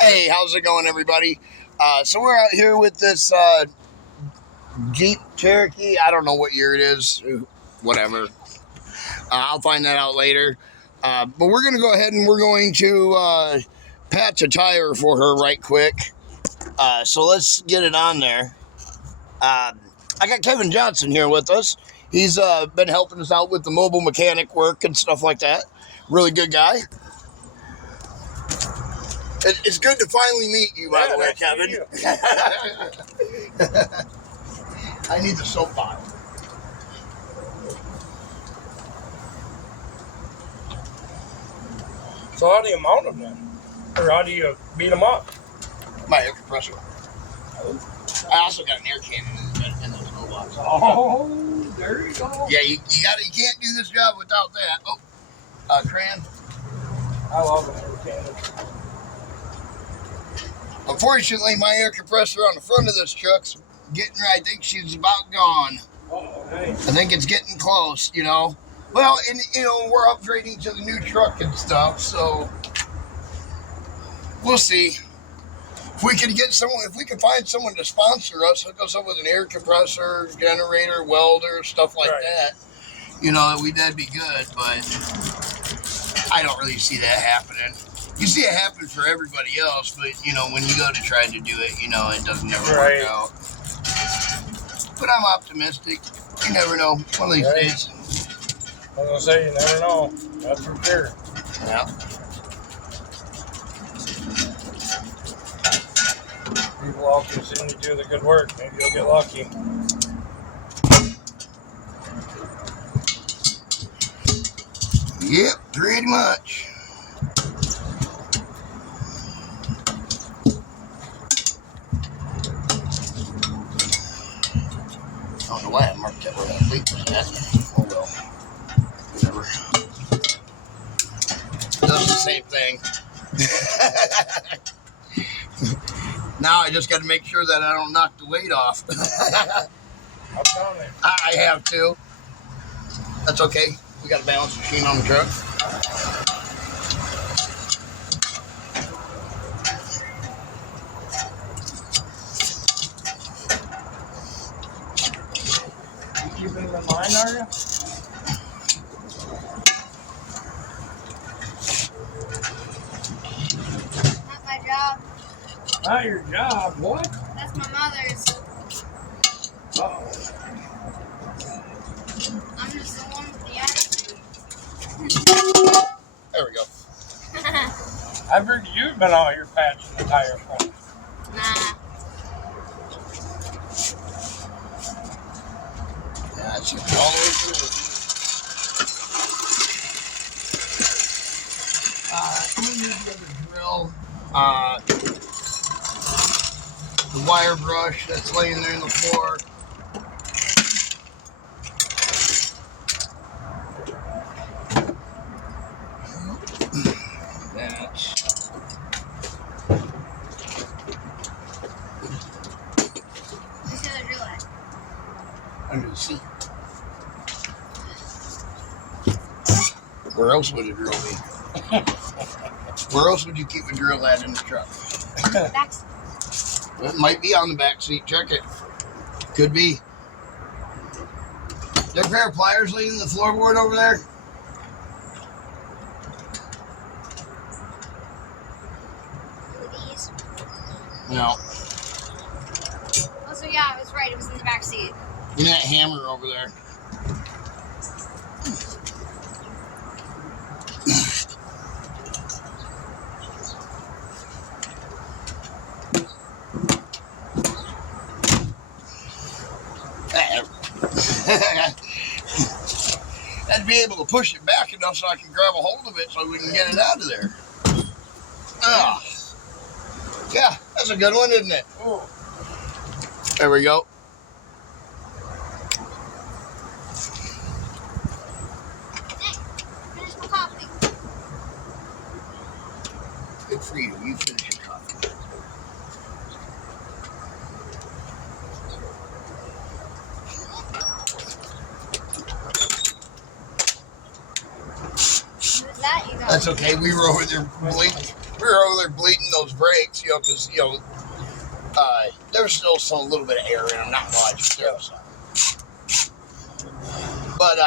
Hey, how's it going, everybody? So we're out here with this Jeep Cherokee. I don't know what year it is. Whatever. I'll find that out later. But we're going to go ahead and we're going to patch a tire for her right quick. So let's get it on there. I got Kevin Johnson here with us. He's been helping us out with the mobile mechanic work and stuff like that. Really good guy. It's good to finally meet you, by the way, Kevin. I need the soap bottle. So how do you mount them then? Or how do you beat them up? My air compressor. I also got an air cannon in the toolbox. Oh, there you go. Yeah, you can't do this job without that. Oh, crayon. I love an air cannon. Unfortunately, my air compressor on the front of this truck's getting, I think she's about gone. Oh, nice. I think it's getting close, you know. Well, and, you know, we're upgrading to the new truck and stuff, so we'll see. If we can get someone, if we can find someone to sponsor us, hook us up with an air compressor, generator, welder, stuff like that, you know, that'd be good, but I don't really see that happening. You see it happen for everybody else, but, you know, when you go to try to do it, you know, it doesn't ever work out. But I'm optimistic. You never know. One of these days. I was going to say, you never know. That's for sure. Yeah. People out there seem to do the good work. Maybe you'll get lucky. Yep, pretty much. I don't know why I marked that where that leak was at. Oh well. Whatever. Does the same thing. Now I just got to make sure that I don't knock the weight off. I'm telling you. I have to. That's okay. We got a balance machine on the truck. You keeping them in mind, are you? Not my job. Not your job. What? That's my mother's. Uh-oh. I'm just the one with the attitude. There we go. I've heard you've been out here patching the tire for me. Nah. Yeah, it's all the way through. I'm going to use the drill. The wire brush that's laying there in the floor. That's. Where's the other drill at? Under the seat. Where else would a drill be? Where else would you keep a drill at in the truck? Back. It might be on the back seat. Check it. Could be. There a pair of pliers laying in the floorboard over there? These. No. Oh, so yeah, I was right. It was in the back seat. And that hammer over there. I'd be able to push it back enough so I can grab a hold of it so we can get it out of there. Yeah, that's a good one, isn't it? Ooh. There we go. Hey, finish my coffee. Good for you. You finish your coffee. Who's that you got? That's okay. We were over there bleeding. We were over there bleeding those those brakes, because there's still a little bit of air in them, not much. There's some. But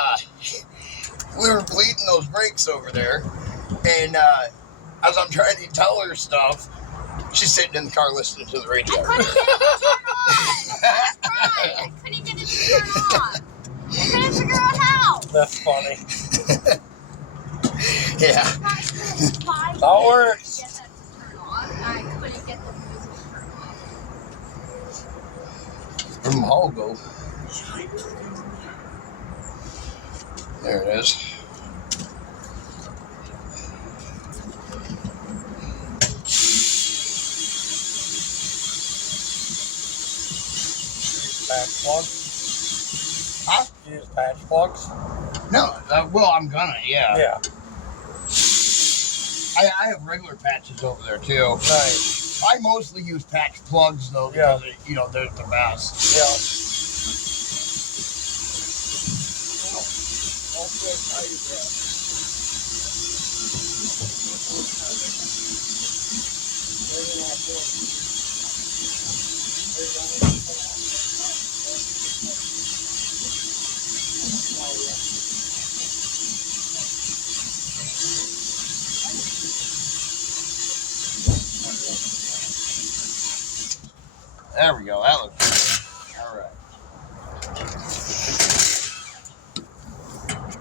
we were bleeding those brakes over there, and as I'm trying to tell her stuff, she's sitting in the car listening to the radio. I couldn't get it to turn on. I couldn't figure out how. That's funny. Yeah. That works. Get that to turn on. I couldn't get the music to turn on. From Holgo. There it is. Patch plug. Huh? You use patch plugs? No, well, I'm gonna, yeah. Yeah. I have regular patches over there too. Nice. I mostly use patch plugs though because they're the best. Yeah. There we go. That looks good. All right.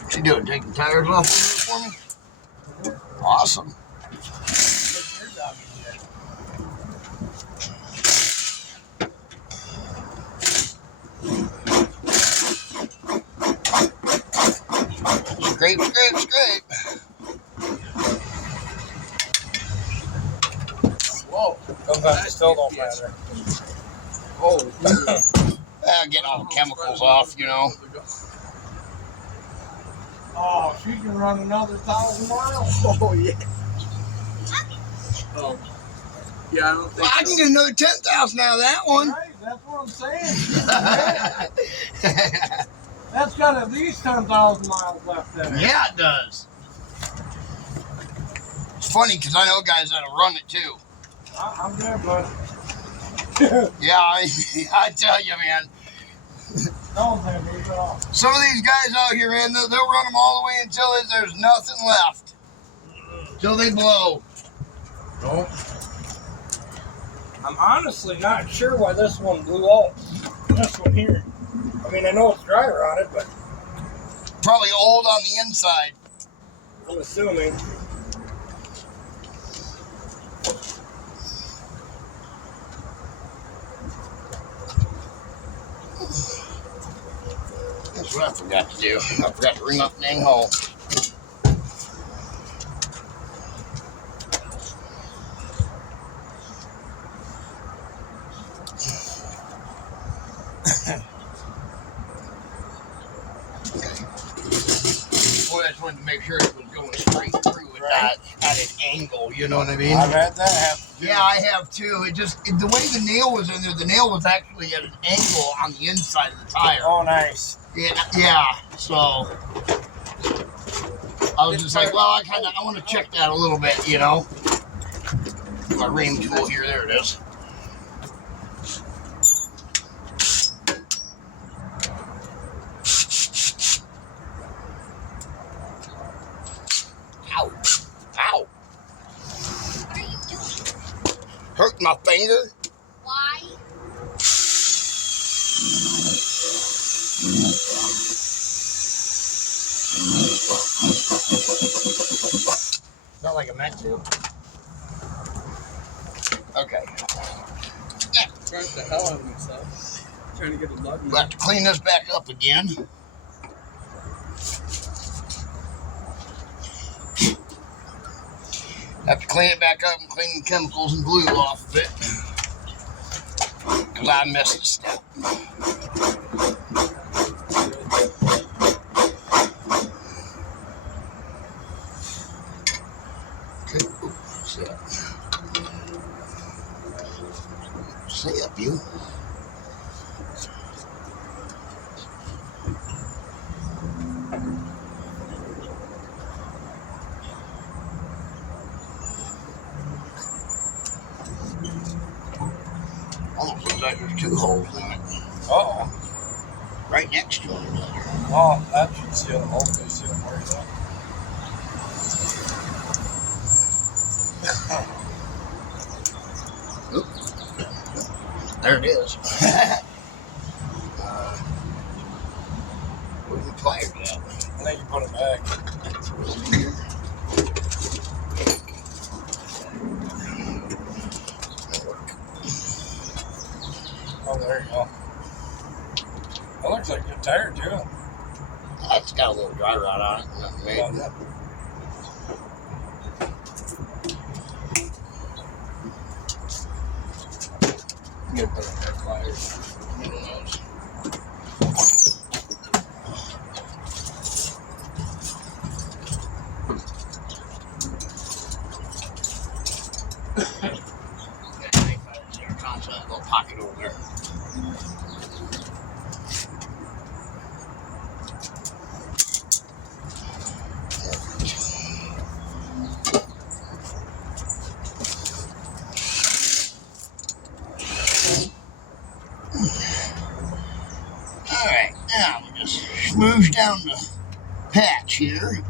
What you doing? Taking tires off for me? Awesome. Scrape, scrape, scrape. Whoa. Sometimes it still don't matter. Oh, getting all the chemicals off, Oh, she can run another 1,000 miles. Oh, yeah. Oh. Yeah, I don't think I can get another 10,000 out of that one. Right, that's what I'm saying. That's got at least 10,000 miles left in it. Yeah, it does. It's funny because I know guys that'll run it too. I'm good, bud. Yeah, I tell you, man. No, man, leave it off. Some of these guys out here, man, they'll run them all the way until there's nothing left. Till they blow. Nope. I'm honestly not sure why this one blew out. This one here. I mean, I know it's dryer on it, but Probably old on the inside. I'm assuming. That's what I forgot to do. I forgot to ring up the dang hole. Boy, I just wanted to make sure it was going straight through and not at an angle, you know what I mean? I've had that happen. Yeah, I have too. The way the nail was in there, the nail was actually at an angle on the inside of the tire. Oh, nice. Yeah. So I was just like, well, I want to check that a little bit, My ream tool here, there it is. Ow! Ow! What are you doing? Hurt my finger. Why? Not like I meant to. Okay. trying the hell out of myself. Trying to get a lug. We'll have to clean this back up again. Have to clean it back up and clean the chemicals and glue off of it. Because I missed a step. Okay. Sit up. Stay up, you. Almost looks like there's 2 holes in it. Uh-oh. Right next to one another. Oh, that should seal it. Hopefully seal it where it's at. There it is. Where's the pliers at? I think you put it back. Oh, there you go. That looks like a good tire, too. It's got a little dry rot on it. Nothing made. Oh, yeah. I'm gonna put on their pliers. Who knows? That little pocket over there. Alright, now we'll just smoosh down the patch here.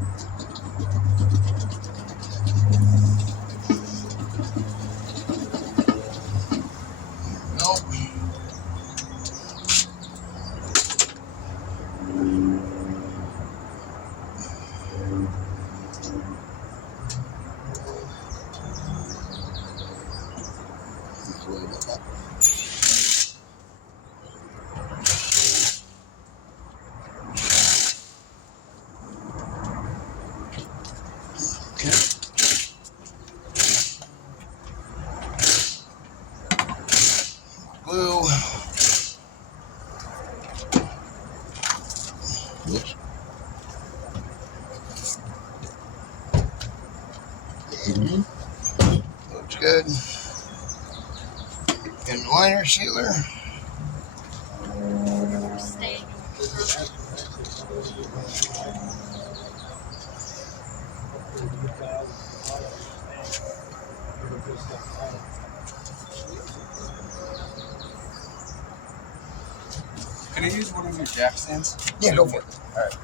Nope. Glue. Oops. Looks good. And the liner sealer. Stay. Can I use one of your jack stands? Yeah, go for it. All right.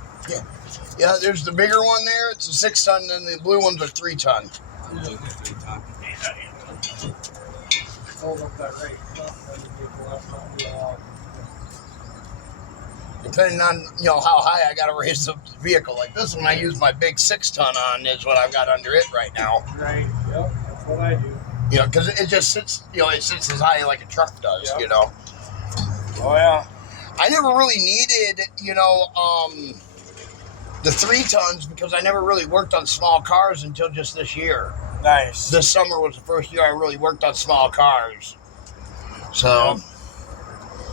Yeah, there's the bigger one there. It's a 6 ton, and the blue ones are 3 ton. Hold up that rate. Depending on how high I got to raise the vehicle. Like this one, I use my big 6 ton on is what I've got under it right now. Right. Yep. That's what I do. Because it just sits. It sits as high like a truck does. Yep. Oh yeah. I never really needed the 3 tons because I never really worked on small cars until just this year. Nice. This summer was the first year I really worked on small cars. So. Yep.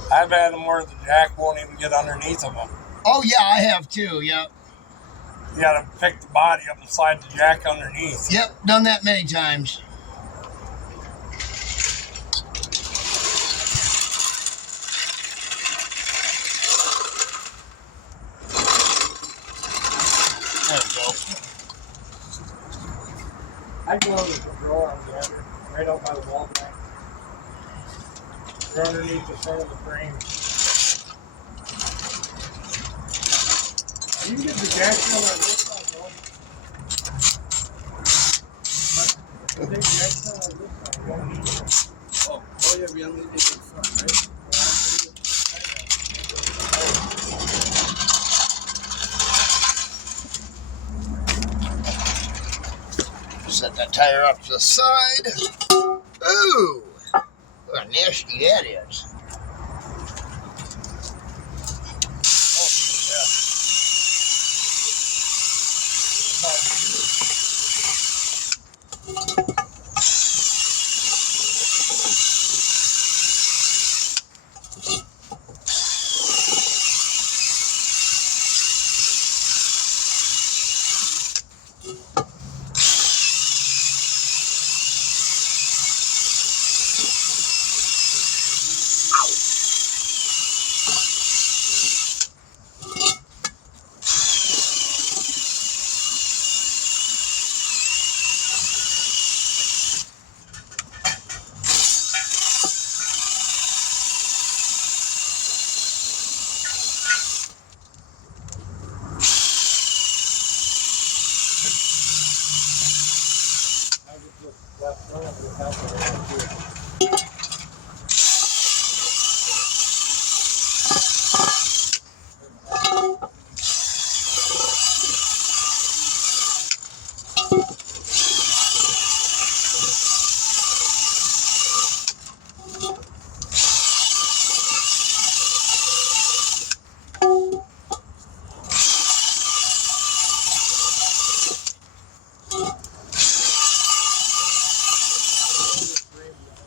I've had them where the jack won't even get underneath of them. Oh yeah, I have too. Yep. You gotta pick the body up and slide the jack underneath. Yep, done that many times. There we go. I go under the drawer on the other, right out by the wall back. They're underneath the front of the frame. You can get the jack on this side, though. I think jack's on this side, Oh, yeah, we only did it in front, right? Set that tire up to the side. Ooh, what a nasty that is.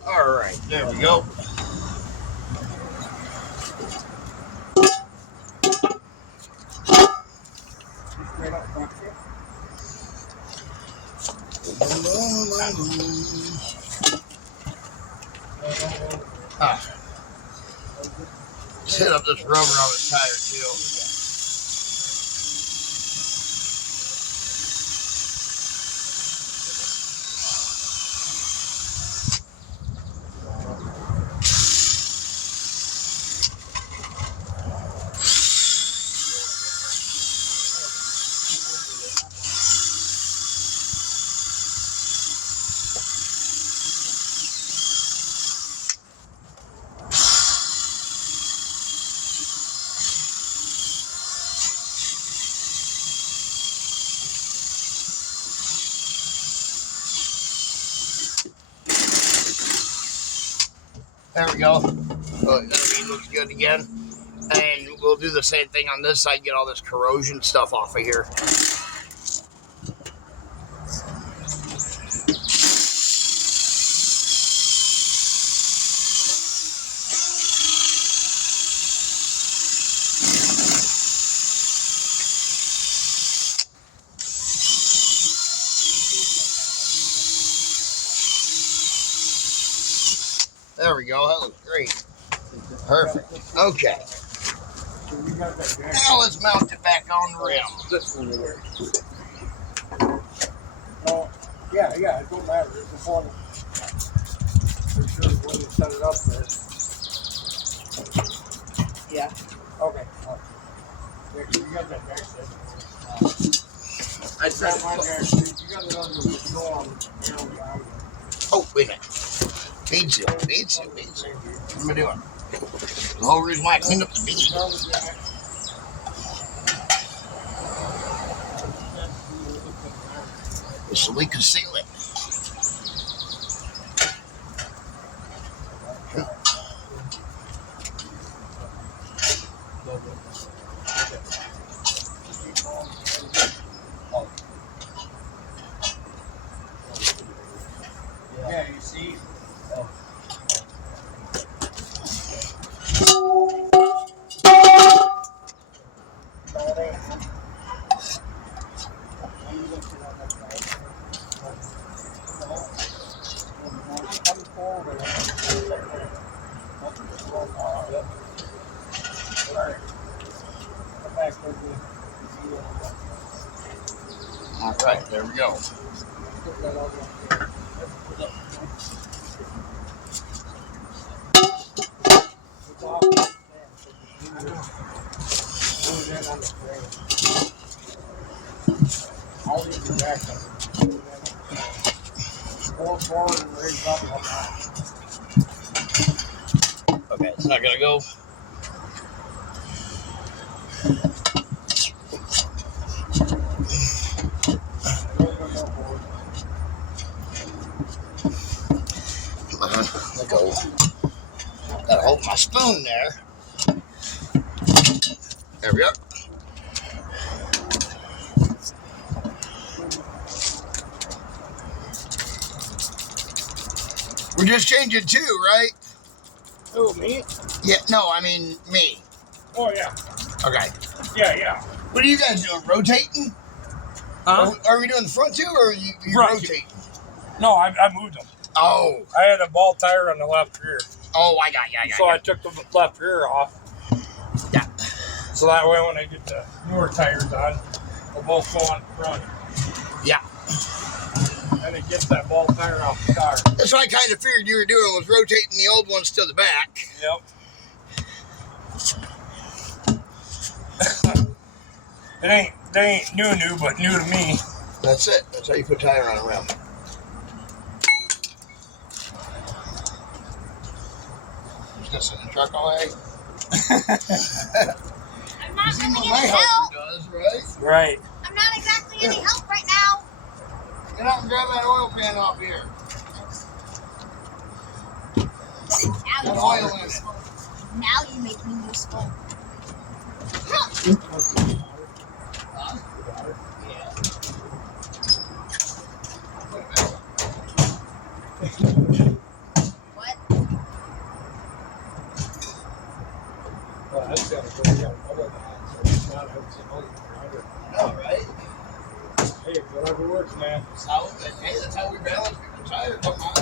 All right, there we go. Just hit up this rubber on his tire too. There we go. That looks good again. And we'll do the same thing on this side, get all this corrosion stuff off of here. There we go. That looks great. Perfect. Okay. Now let's mount it back on the rim. This one here. Oh, yeah, it don't matter. It's just one. For sure, when you set it up there. Yeah. Okay. Yeah, you got that back set. I tried Not my to back seat. You got it under the control on the down. Oh, wait a minute. Bead seal. What am I doing? The whole reason why I cleaned up the bead. So we could seal it. Yeah, you see? All right, there we go. I'll leave the back up. Pull it forward and raise up on that. Okay, it's not gonna go. Come on, let go. Gotta hold my spoon there. There we go. We're just changing two, right? Who, me? Yeah, no, I mean me. Oh, yeah. Okay. Yeah. What are you guys doing? Rotating? Huh? Are we doing the front two, or are you Right. rotating? No, I moved them. Oh, I had a ball tire on the left rear. oh, I got. So I took the left rear off. Yeah. So that way when I get the newer tires on, they'll both go on the front. Yeah. And it gets that ball tire off the car. That's what I kind of figured you were doing, was rotating the old ones to the back. Yep. They ain't new, but new to me. That's it. That's how you put tire on a rim. just in the truck all day. I'm not See really what any my help. helper does, right? Right. I'm not exactly any help right now. Get out and grab that oil pan off here. Now Got you oil make in me it. useful. Now you make me useful. Yeah. What? Well, that's got to go. Yeah, double that. So it's not everything else. All right. Hey, whatever works, man. That's how we balance people's tires. Come on.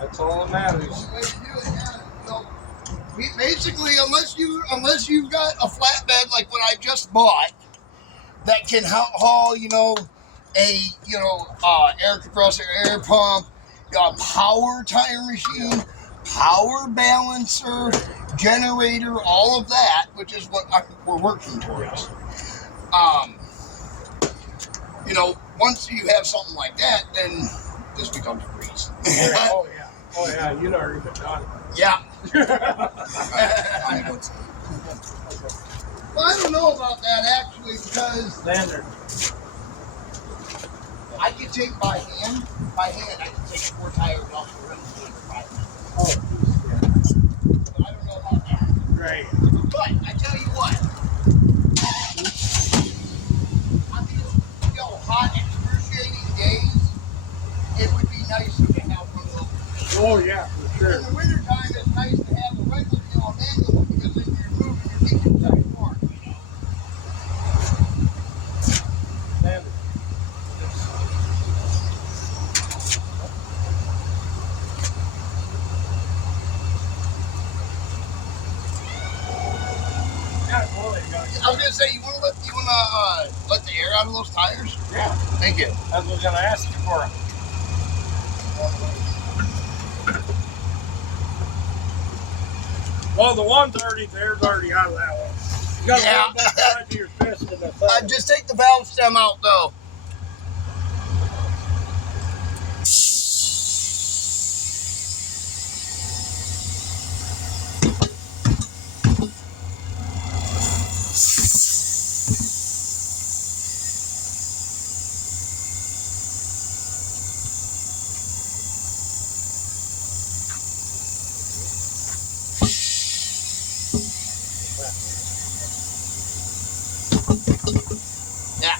That's all that matters. That's the way to do it, yeah. So, basically, unless you've got a flatbed like what I just bought that can haul, air compressor, air pump, power tire machine, power balancer, generator, all of that, which is what we're working towards. Once you have something like that, then this becomes a breeze. Oh yeah, you'd already been done. Yeah. Well, I don't know about that actually because Lander. I can take by hand, I can take 4 tires off the rim in under 5 minutes. Oh, But I don't know about that. right. But I tell you what, on these hot, excruciating days, it would be nicer to have one of those. Oh yeah, for sure. In the wintertime, it's nice to have a regular, manual one because then you're moving your feet inside the park, Lander. Yeah, well, there you go. I was gonna say, you wanna let the air out of those tires? Yeah, Thank you. that's what I was gonna ask you for. Well, the one's already there's already out of that one. You gotta hold that side of your fist in the thumb. Just take the valve stem out though. Yeah.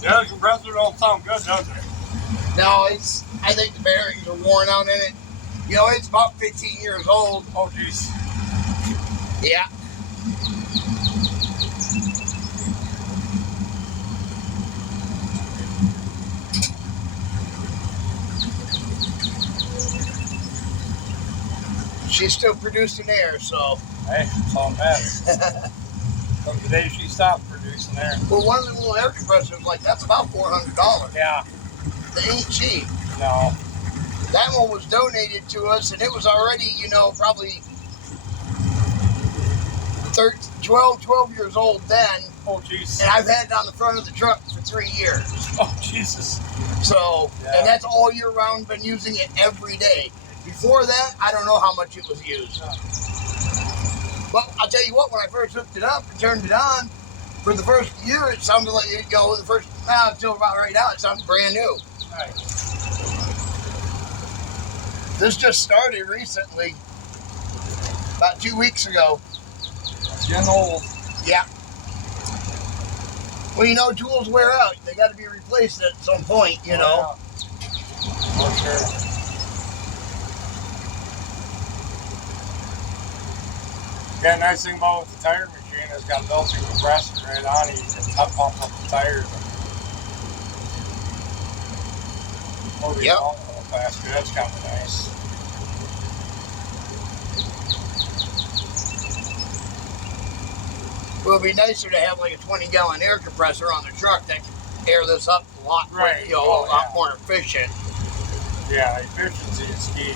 Yeah, the compressor don't sound good, does it? No, I think the bearings are worn out in it. It's about 15 years old. Oh, jeez. Yeah. She's still producing air, so. Hey, that's all that matters. From the day she stopped producing air. Well, one of the little air compressors, that's about $400. Yeah. They ain't cheap. No. That one was donated to us, and it was already, probably 12 years old then. Oh, jeez. And I've had it on the front of the truck for 3 years. Oh, Jesus. So, Yeah. and that's all year round, been using it every day. Before that, I don't know how much it was used. But I'll tell you what, when I first hooked it up and turned it on, for the first year, it sounded like, until about right now, it sounds brand new. Right. This just started recently, about 2 weeks ago. Getting old. Yeah. Well, tools wear out. They got to be replaced at some point, Oh, yeah. For sure. Yeah, nice thing about with the tire machine is it's got a built-in compressor right on it. You can top pump up the tires. Motor Yep. a little faster. That's kind of nice. Well, it'd be nicer to have like a 20-gallon air compressor on the truck that can air this up a lot, Right. you know, Oh, a lot yeah. more efficient. Yeah, efficiency is key.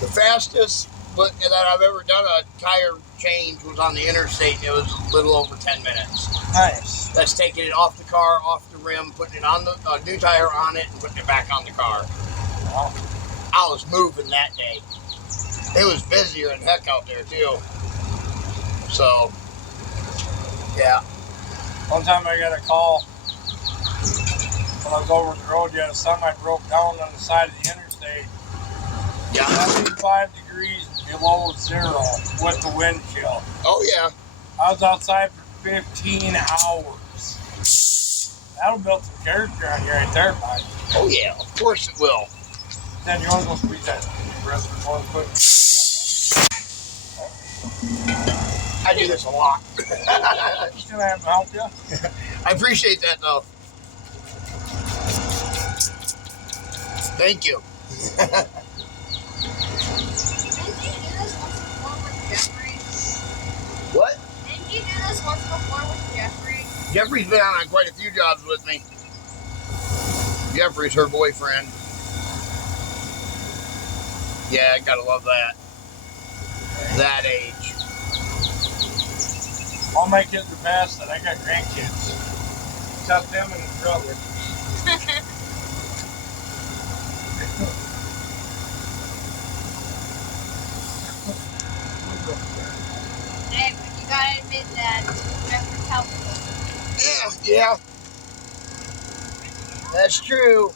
The fastest that I've ever done a tire change was on the interstate. It was a little over 10 minutes. Nice. That's taking it off the car, off the rim, putting it on the new tire on it, and putting it back on the car. Wow. I was moving that day. It was busier than heck out there too. So, yeah. One time I got a call when I was over the road. Yeah, semi broke down on the side of the interstate. Yeah. 75 degrees below zero with the wind chill. Oh yeah. I was outside for 15 hours. That'll build some character on you right there, bud. Oh yeah. Of course it will. Then you want to go squeeze that rest of one quick. I do this a lot. Just gonna have to help you. I appreciate that though. Thank you. What? Didn't you do this once before with Jeffrey? Jeffrey's been on quite a few jobs with me. Jeffrey's her boyfriend. Yeah, gotta love that. That age. All my kids are past that. I got grandkids. Except them and his brother. Hey, but you gotta admit that Jeffrey's helpful. Yeah. That's true.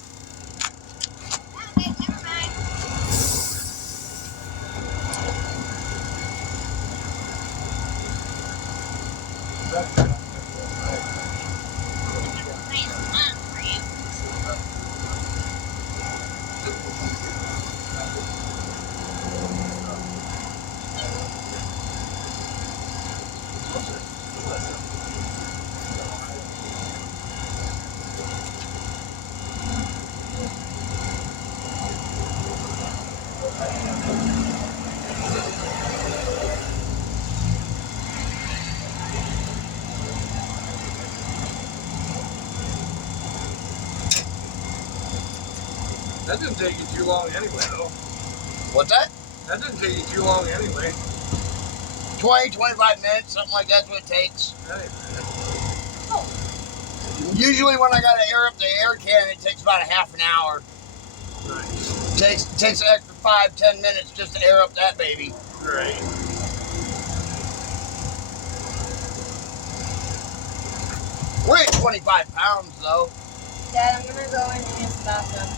Okay, never mind. Nice fun for you. That didn't take you too long anyway, though. What's that? That didn't take you too long anyway. 20, 25 minutes, something like that's what it takes. Hey, Usually when I gotta air up the air can, it takes about a half an hour. nice. Takes an extra 5-10 minutes just to air up that baby. Right. We're at 25 pounds though. Dad, I'm gonna go in and use the bathroom.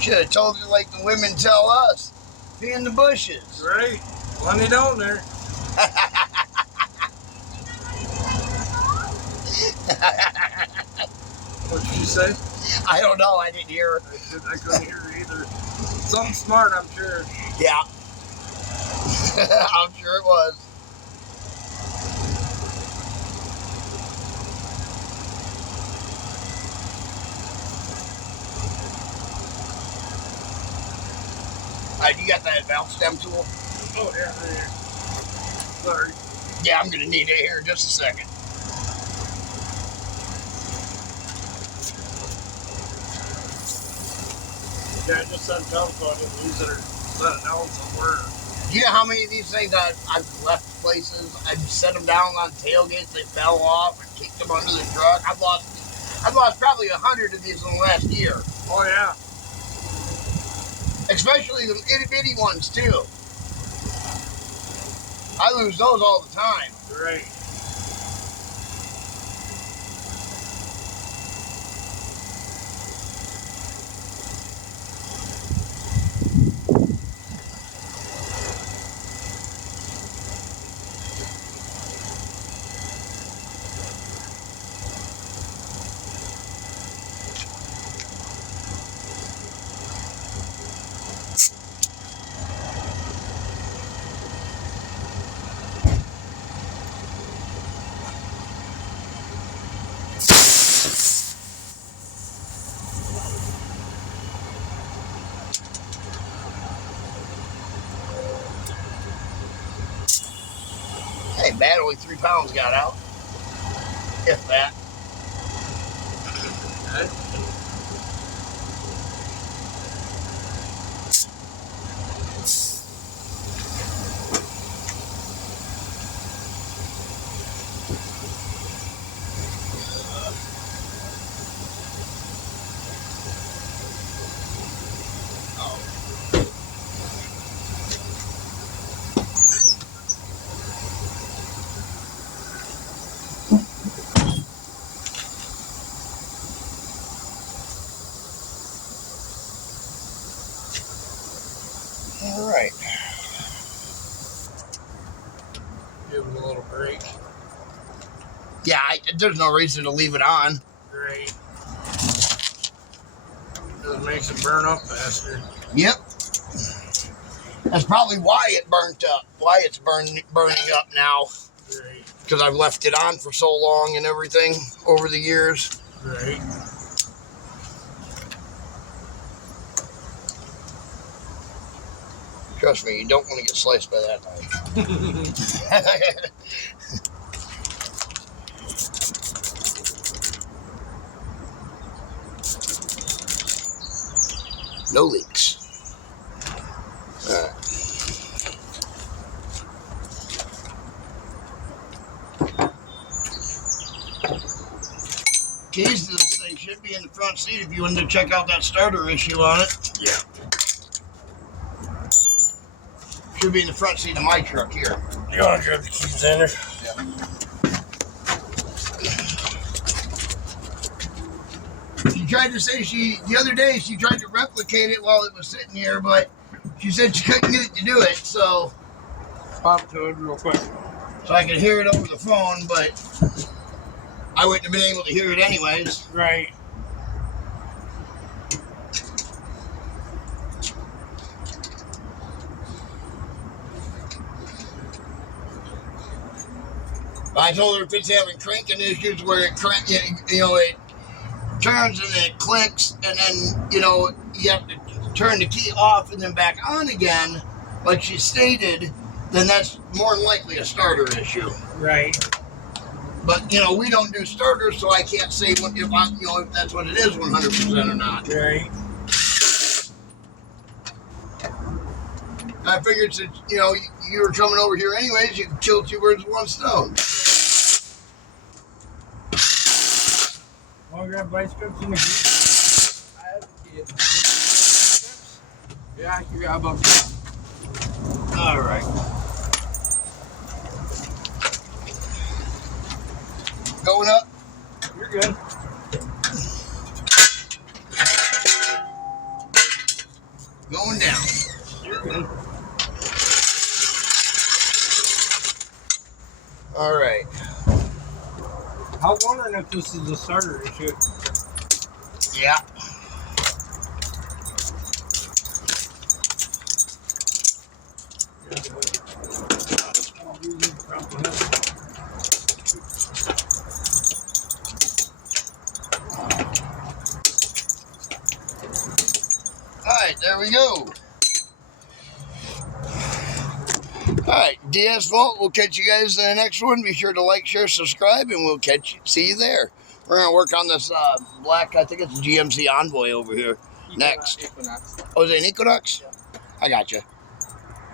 Should have told you like the women tell us. Be in the bushes. Right. Plenty down there. What did you say? I don't know, I didn't hear her. I couldn't hear her either. Something smart, I'm sure. Yeah. I'm sure it was. You got that valve stem tool? Oh, yeah, right here. Sorry. Yeah, I'm gonna need it here in just a second. Yeah, I just sent it down so I didn't lose it or set it down somewhere. Do you know how many of these things I've left places? I've set them down on tailgates, they fell off, and kicked them under the truck. I've lost probably 100 of these in the last year. Oh, yeah. Especially the itty bitty ones too. I lose those all the time. Right. ain't bad. Only 3 pounds got out. If that. All right. Give it a little break. Yeah, there's no reason to leave it on. Great. It makes it burn up faster. Yep. That's probably why it burnt up. Why it's burning up now. Great. Because I've left it on for so long and everything over the years. Great. Trust me, you don't want to get sliced by that knife. No leaks. All right. Keys to this thing should be in the front seat if you wanted to check out that starter issue on it. Yeah. Should be in the front seat of my truck here. You want to grab the keys in there? Yeah. She tried to say the other day she tried to replicate it while it was sitting here, but she said she couldn't get it to do it, so Pop to it real quick. I could hear it over the phone, but I wouldn't have been able to hear it anyways. Right. I told her if it's having cranking issues where it it turns and then it clicks, and then you have to turn the key off and then back on again, like she stated, then that's more than likely a starter issue. Right. But we don't do starters, so I can't say if that's what it is 100% or not. Right. I figured since you were coming over here anyways, you could kill 2 birds with 1 stone. Want to grab bicycles in the key? I have the key. Yeah, I can grab them. All right. Going up. You're good. Going down. You're good. All right. I was wondering if this is a starter issue. Yeah. All right, there we go. All right, DS Vault. We'll catch you guys in the next one. Be sure to like, share, subscribe, and we'll see you there. We're gonna work on this black. I think it's a GMC Envoy over here next. Equinox. Oh, is it an Equinox? Yeah. I got you.